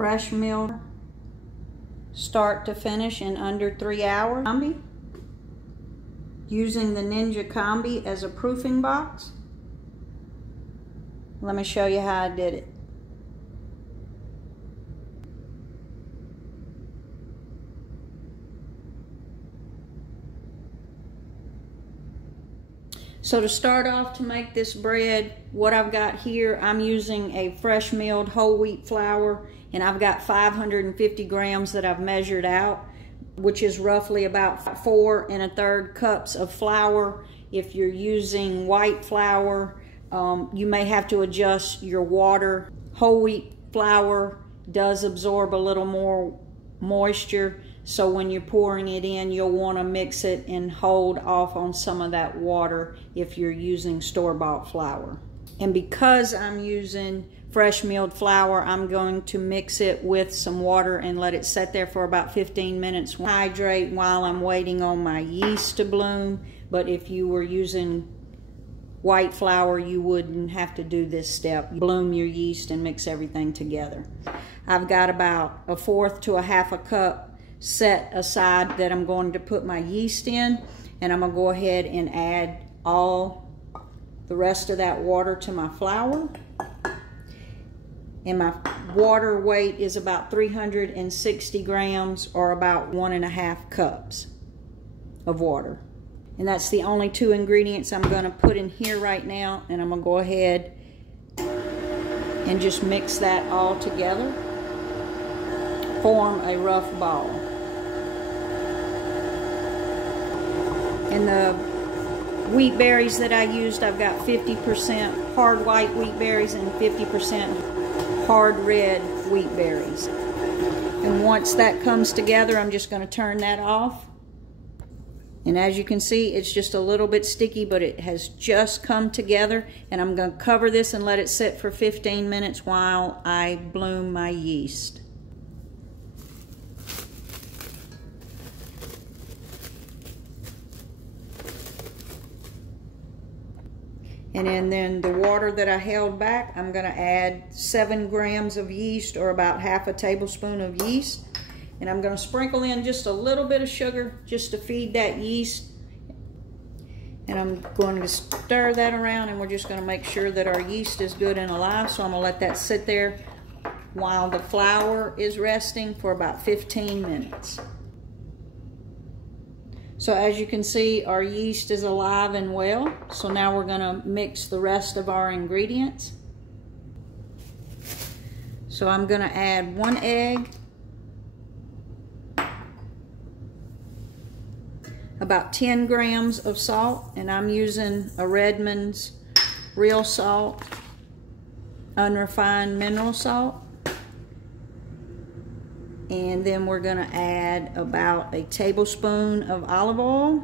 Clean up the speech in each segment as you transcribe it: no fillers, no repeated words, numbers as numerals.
fresh milled start to finish in under 3 hours. Combi, using the Ninja Combi as a proofing box. Let me show you how I did it. So to start off, to make this bread, what I've got here, I'm using a fresh milled whole wheat flour, and I've got 550 grams that I've measured out, which is roughly about 4 1/3 cups of flour. If you're using white flour, you may have to adjust your water. Whole wheat flour does absorb a little more moisture, so when you're pouring it in, you'll want to mix it and hold off on some of that water if you're using store-bought flour. And because I'm using fresh milled flour, I'm going to mix it with some water and let it sit there for about 15 minutes. Hydrate while I'm waiting on my yeast to bloom, but if you were using white flour, you wouldn't have to do this step. You bloom your yeast and mix everything together. I've got about 1/4 to 1/2 cup set aside that I'm going to put my yeast in, and I'm going to go ahead and add all the rest of that water to my flour. And my water weight is about 360 grams, or about 1.5 cups of water. And that's the only 2 ingredients I'm going to put in here right now, and I'm going to go ahead and just mix that all together. Form a rough ball. And the wheat berries that I used, I've got 50% hard white wheat berries and 50% hard red wheat berries. And once that comes together, I'm just going to turn that off. And as you can see, it's just a little bit sticky, but it has just come together. And I'm going to cover this and let it sit for 15 minutes while I bloom my yeast. And then the water that I held back, I'm going to add 7 grams of yeast, or about 1/2 tablespoon of yeast. And I'm going to sprinkle in just a little bit of sugar just to feed that yeast. And I'm going to stir that around, and we're just going to make sure that our yeast is good and alive. So I'm going to let that sit there while the flour is resting for about 15 minutes. So as you can see, our yeast is alive and well. So now we're going to mix the rest of our ingredients. So I'm going to add 1 egg, about 10 grams of salt, and I'm using a Redmond's real salt, unrefined mineral salt. And then we're going to add about a tablespoon of olive oil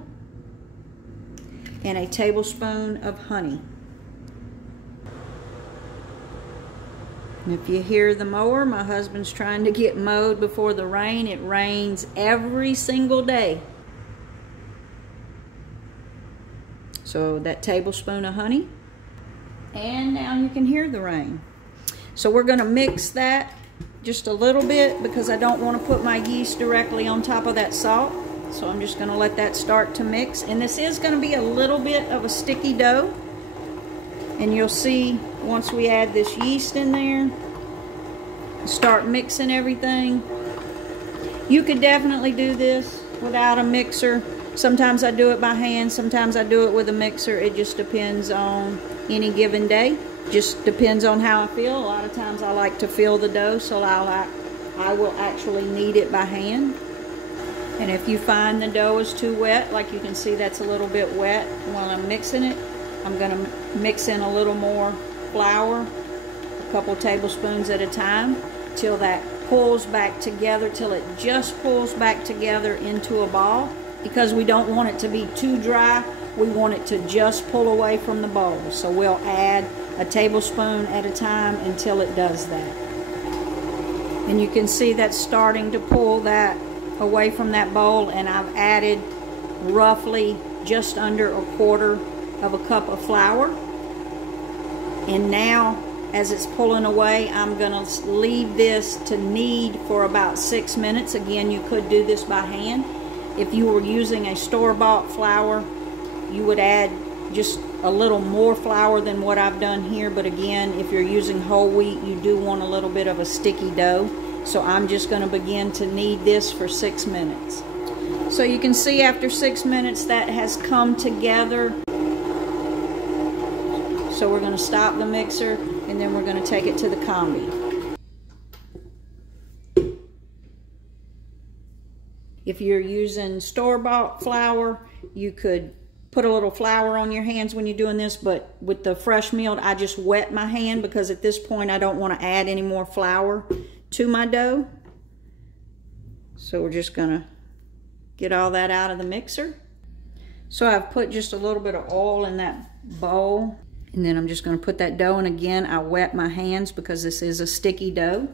and a tablespoon of honey. And if you hear the mower, my husband's trying to get mowed before the rain. It rains every single day. So that tablespoon of honey. And now you can hear the rain. So we're going to mix that just a little bit, because I don't want to put my yeast directly on top of that salt. So I'm just going to let that start to mix. And this is going to be a little bit of a sticky dough. And you'll see once we add this yeast in there, start mixing everything. You could definitely do this without a mixer. Sometimes I do it by hand, sometimes I do it with a mixer. It just depends on any given day. Just depends on how I feel. A lot of times I like to feel the dough, so I will actually knead it by hand. And if you find the dough is too wet, like you can see that's a little bit wet while I'm mixing it, I'm going to mix in a little more flour, a couple tablespoons at a time, till that pulls back together, till it just pulls back together into a ball. Because we don't want it to be too dry, we want it to just pull away from the bowl. So we'll add a tablespoon at a time until it does that. And you can see that's starting to pull that away from that bowl, and I've added roughly just under 1/4 of a cup of flour. And now, as it's pulling away, I'm gonna leave this to knead for about 6 minutes. Again, you could do this by hand. If you were using a store-bought flour, you would add just a little more flour than what I've done here. But again, if you're using whole wheat, you do want a little bit of a sticky dough. So I'm just gonna begin to knead this for 6 minutes. So you can see after 6 minutes that has come together. So we're gonna stop the mixer and then we're gonna take it to the Combi. If you're using store-bought flour, you could put a little flour on your hands when you're doing this, but with the fresh milled, I just wet my hand because at this point I don't want to add any more flour to my dough. So we're just gonna get all that out of the mixer. So I've put just a little bit of oil in that bowl, and then I'm just gonna put that dough, and again, I wet my hands because this is a sticky dough.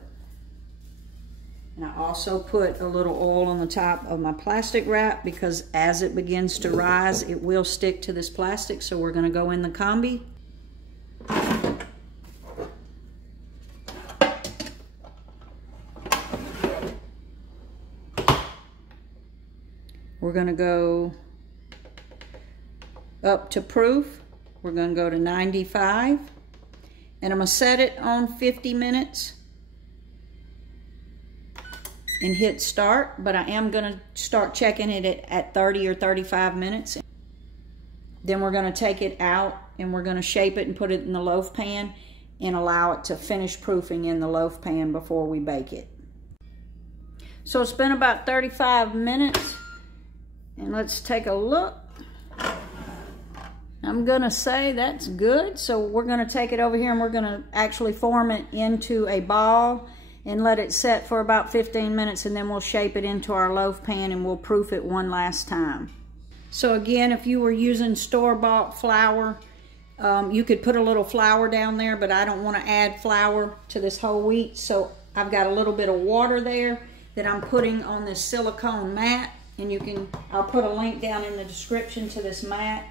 And I also put a little oil on the top of my plastic wrap because as it begins to rise, it will stick to this plastic. So we're gonna go in the Combi. We're gonna go up to proof. We're gonna go to 95. And I'm gonna set it on 50 minutes. And hit start, but I am gonna start checking it at 30 or 35 minutes. Then we're gonna take it out and we're gonna shape it and put it in the loaf pan and allow it to finish proofing in the loaf pan before we bake it. So it's been about 35 minutes and let's take a look. I'm gonna say that's good. So we're gonna take it over here and we're gonna actually form it into a ball and let it set for about 15 minutes, and then we'll shape it into our loaf pan and we'll proof it one last time. So again, if you were using store-bought flour, you could put a little flour down there, but I don't want to add flour to this whole wheat, so I've got a little bit of water there that I'm putting on this silicone mat, and I'll put a link down in the description to this mat.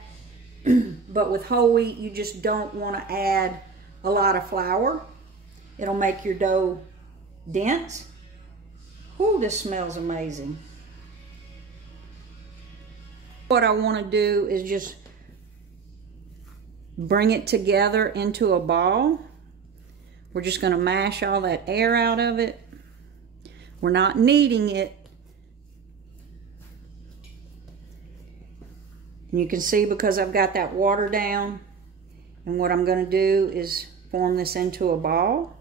But with whole wheat, you just don't want to add a lot of flour. It'll make your dough dense. Ooh, this smells amazing. What I want to do is just bring it together into a ball. We're just going to mash all that air out of it. We're not kneading it. And you can see because I've got that water down, and what I'm going to do is form this into a ball.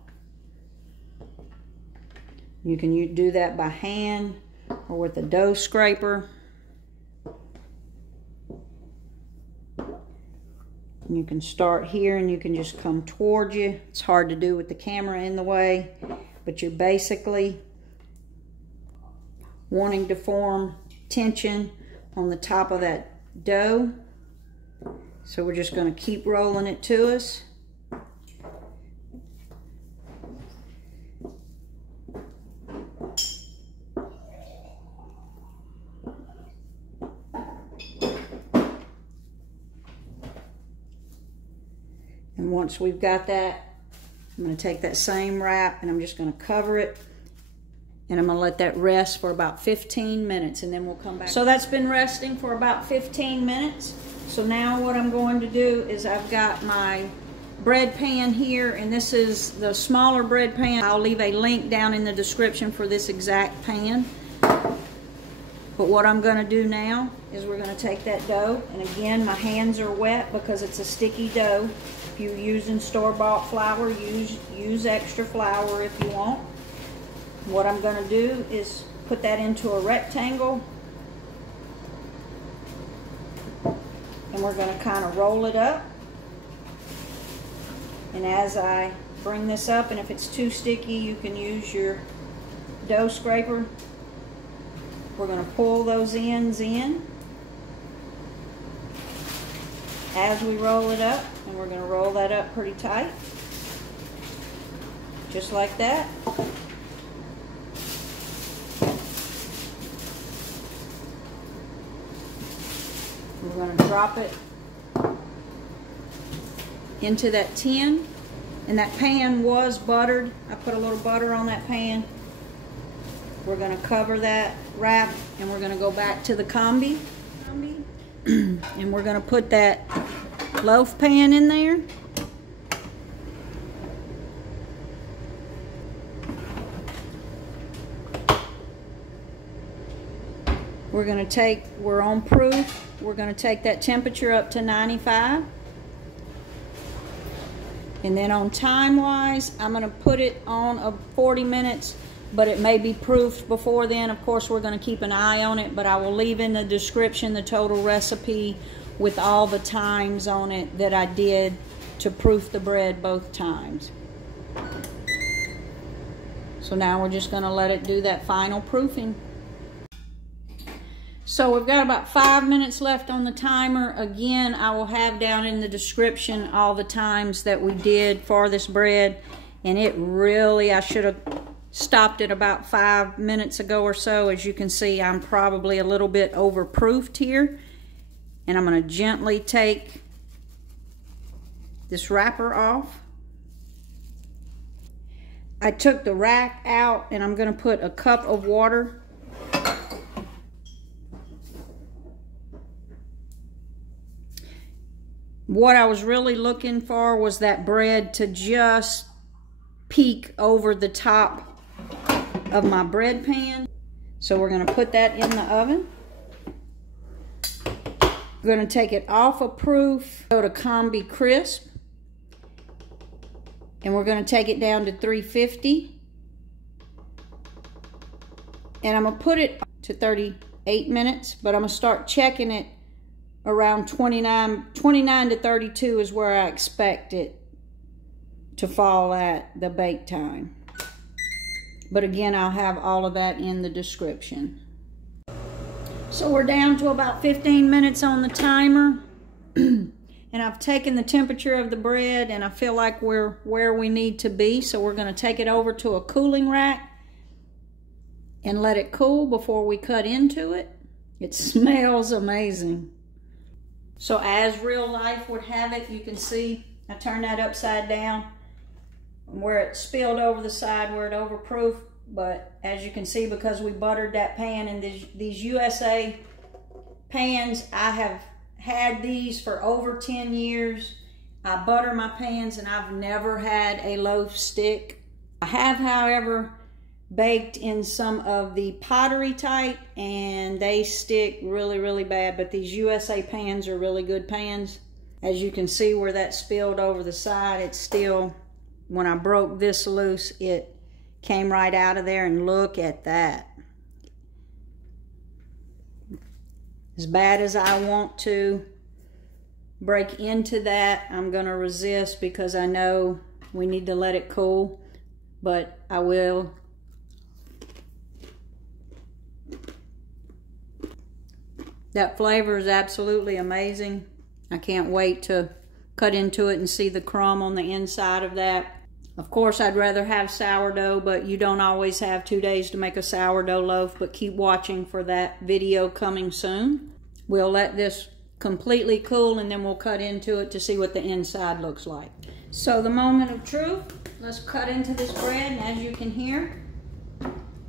You can do that by hand or with a dough scraper. And you can start here and you can just come towards you. It's hard to do with the camera in the way, but you're basically wanting to form tension on the top of that dough. So we're just going to keep rolling it to us. And once we've got that, I'm going to take that same wrap and I'm just going to cover it, and I'm going to let that rest for about 15 minutes, and then we'll come back. So that's been resting for about 15 minutes. So now what I'm going to do is I've got my bread pan here, and this is the smaller bread pan. I'll leave a link down in the description for this exact pan. But what I'm going to do now is we're going to take that dough, and again, my hands are wet because it's a sticky dough. If you're using store-bought flour, use extra flour if you want. What I'm going to do is put that into a rectangle, and we're going to kind of roll it up. And as I bring this up, and if it's too sticky, you can use your dough scraper. We're going to pull those ends in as we roll it up, and we're going to roll that up pretty tight, just like that. We're going to drop it into that tin, And that pan was buttered. I put a little butter on that pan. We're gonna cover that wrap and we're gonna go back to the Combi. And we're gonna put that loaf pan in there. We're on proof. We're gonna take that temperature up to 95. And then on time-wise, I'm gonna put it on 40 minutes, but it may be proofed before then. Of course, we're gonna keep an eye on it, but I will leave in the description the total recipe with all the times on it that I did to proof the bread both times. So now we're just gonna let it do that final proofing. So we've got about 5 minutes left on the timer. Again, I will have down in the description all the times that we did for this bread. And it really, I should have stopped it about 5 minutes ago or so. As you can see, I'm probably a little bit overproofed here. And I'm gonna gently take this wrapper off. I took the rack out and I'm gonna put a cup of water. What I was really looking for was that bread to just peek over the top of my bread pan. So we're gonna put that in the oven. We're gonna take it off of proof, go to Combi crisp, and we're gonna take it down to 350. And I'm gonna put it to 38 minutes, but I'm gonna start checking it around 29 to 32 is where I expect it to fall at the bake time. But again, I'll have all of that in the description. So we're down to about 15 minutes on the timer. And I've taken the temperature of the bread and I feel like we're where we need to be. So we're gonna take it over to a cooling rack and let it cool before we cut into it. It smells amazing. So as real life would have it, you can see I turned that upside down where it spilled over the side where it overproofed. But as you can see, because we buttered that pan, and these USA pans, I have had these for over 10 years. I butter my pans and I've never had a loaf stick. I have, however, baked in some of the pottery type and they stick really, really bad, but these USA pans are really good pans. As you can see where that spilled over the side, it's still, when I broke this loose, it came right out of there, and look at that. As bad as I want to break into that, I'm gonna resist because I know we need to let it cool, but I will. That flavor is absolutely amazing. I can't wait to cut into it and see the crumb on the inside of that. Of course, I'd rather have sourdough, but you don't always have 2 days to make a sourdough loaf, but keep watching for that video coming soon. We'll let this completely cool and then we'll cut into it to see what the inside looks like. So the moment of truth, let's cut into this bread, and as you can hear,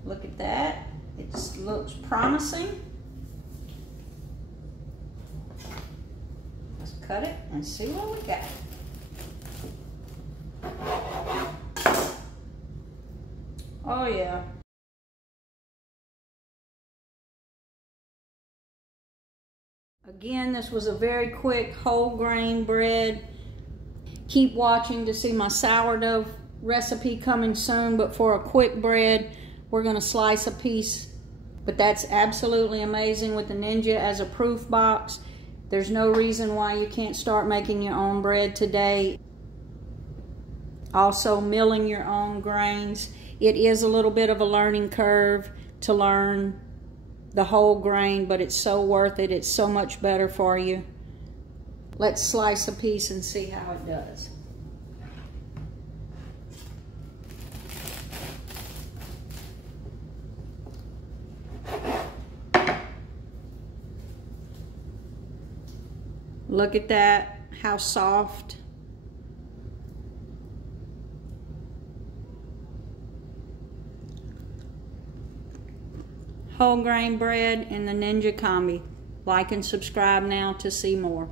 look at that. It looks promising. Cut it and see what we got. Oh yeah. Again, this was a very quick whole grain bread. Keep watching to see my sourdough recipe coming soon, but for a quick bread, we're gonna slice a piece. But that's absolutely amazing with the Ninja as a proof box. There's no reason why you can't start making your own bread today. Also, milling your own grains. It is a little bit of a learning curve to learn the whole grain, but it's so worth it. It's so much better for you. Let's slice a piece and see how it does. Look at that, how soft. whole grain bread in the Ninja Combi. Like and subscribe now to see more.